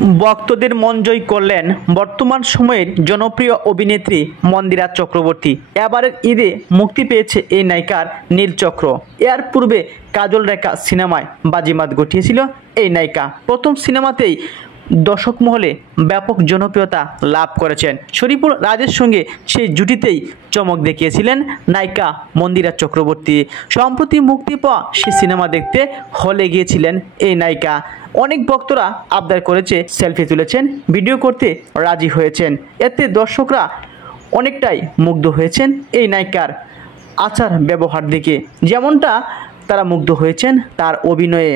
ভক্তদের মন জয় করলেন বর্তমান সময়ের জনপ্রিয় অভিনেত্রী মন্দিরা চক্রবর্তী। এবারের ঈদে মুক্তি পেয়েছে এই নায়িকার নীলচক্র। এর পূর্বে কাজল রেখা সিনেমায় বাজিমাত ঘটিয়েছিল এই নায়িকা। প্রথম সিনেমাতেই দর্শক মহলে ব্যাপক জনপ্রিয়তা লাভ করেছেন। শরীফুল রাজের সঙ্গে সেই জুটিতেই চমক দেখিয়েছিলেন নায়িকা মন্দিরা চক্রবর্তী। সম্প্রতি মুক্তি পাওয়া সেই সিনেমা দেখতে হলে গিয়েছিলেন এই নায়িকা। অনেক ভক্তরা আবদার করেছে, সেলফি তুলেছেন, ভিডিও করতে রাজি হয়েছেন। এতে দর্শকরা অনেকটাই মুগ্ধ হয়েছেন এই নায়িকার আচার ব্যবহার দেখে, যেমনটা তারা মুগ্ধ হয়েছেন তার অভিনয়ে।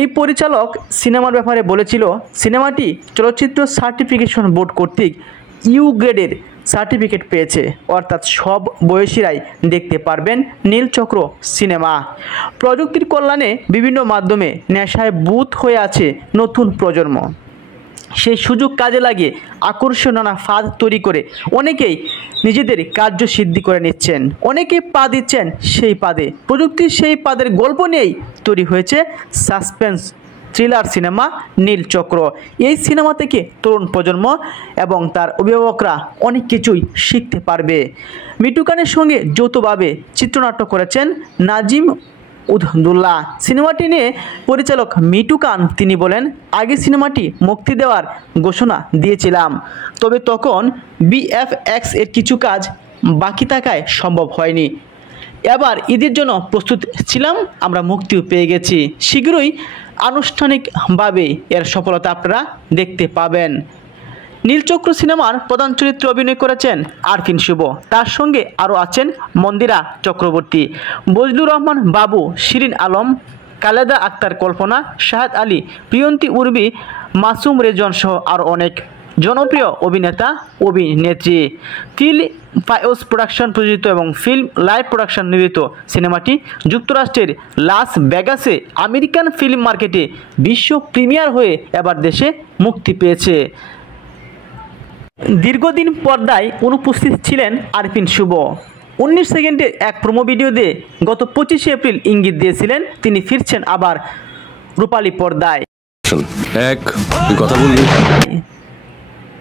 এই পরিচালক সিনেমার ব্যাপারে বলেছিল, সিনেমাটি চলচ্চিত্র সার্টিফিকেশন বোর্ড কর্তৃক ইউ গ্রেডের সার্টিফিকেট পেয়েছে, অর্থাৎ সব বয়সীরাই দেখতে পারবেন নীলচক্র সিনেমা। প্রযুক্তির কল্যাণে বিভিন্ন মাধ্যমে নেশায় বুঁদ হয়ে আছে নতুন প্রজন্ম। সেই সুযোগ কাজে লাগিয়ে আকর্ষণীয় নানা ফাঁদ তৈরি করে অনেকেই নিজেদের কার্যসিদ্ধি করে নিচ্ছেন, অনেকেই পা দিচ্ছেন সেই পাদে। প্রযুক্তির সেই পাদের গল্প নিয়েই তৈরি হয়েছে সাসপেন্স থ্রিলার সিনেমা নীলচক্র। এই সিনেমা থেকে তরুণ প্রজন্ম এবং তার অভিভাবকরা অনেক কিছুই শিখতে পারবে। মিটু খানের সঙ্গে যৌথভাবে চিত্রনাট্য করেছেন নাজিম উদ্দৌলা। সিনেমাটি নিয়ে পরিচালক মিটু খান তিনি বলেন, আগে সিনেমাটি মুক্তি দেওয়ার ঘোষণা দিয়েছিলাম, তবে তখন বিএফএক্স এর কিছু কাজ বাকি থাকায় সম্ভব হয়নি। এবার ঈদের জন্য প্রস্তুত ছিলাম, আমরা মুক্তিও পেয়ে গেছি। শীঘ্রই আনুষ্ঠানিকভাবে এর সফলতা আপনারা দেখতে পাবেন। নীলচক্র সিনেমার প্রধান চরিত্রে অভিনয় করেছেন আরফিন শুভ, তার সঙ্গে আরও আছেন মন্দিরা চক্রবর্তী, বজলুর রহমান বাবু, শিরিন আলম, খালেদা আক্তার কল্পনা, শাহাদ আলী, প্রিয়ন্তী উর্বি, মাসুম রেজন সহ আরও অনেক জনপ্রিয় অভিনেতা অভিনেত্রী। ফিল্ম ফায়োস প্রোডাকশন প্রযোজিত এবং ফিল্ম লাইভ প্রোডাকশন নির্মিত সিনেমাটি যুক্তরাষ্ট্রের লাস ভেগাসে আমেরিকান ফিল্ম মার্কেটে বিশ্ব প্রিমিয়ার হয়ে এবার দেশে মুক্তি পেয়েছে। দীর্ঘদিন পর্দায় অনুপস্থিত ছিলেন আরফিন শুভ। 19 সেকেন্ডের এক প্রোমো ভিডিও দিয়ে গত 25 এপ্রিল ইঙ্গিত দিয়েছিলেন তিনি ফিরছেন আবার রূপালী পর্দায়।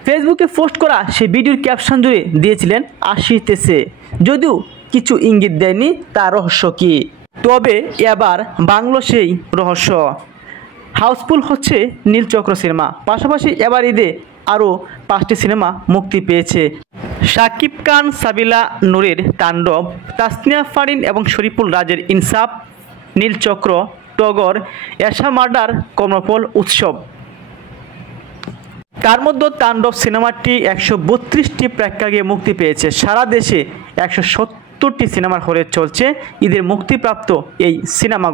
ফেসবুকে পোস্ট করা সেই ভিডিওর ক্যাপশন জুড়ে দিয়েছিলেন আসিতেছে, যদিও কিছু ইঙ্গিত দেয়নি তার রহস্য কি। তবে এবার বাংলো সেই রহস্য। হাউসফুল হচ্ছে নীলচক্র সিনেমা, পাশাপাশি এবার ঈদে আরও 5টি সিনেমা মুক্তি পেয়েছে। শাকিব খান সাবিলা নূরের তাণ্ডব, তাসনিয়া ফারিন এবং শরীফুল রাজের ইনসাফ, নীলচক্র, টগর, এশা মার্ডার, কর্মফল, উৎসব। তার মধ্যে তাণ্ডব সিনেমাটি 132টি প্রেক্ষাগৃহে মুক্তি পেয়েছে। সারা দেশে 170টি সিনেমার হলে চলছে ঈদের মুক্তিপ্রাপ্ত এই সিনেমা।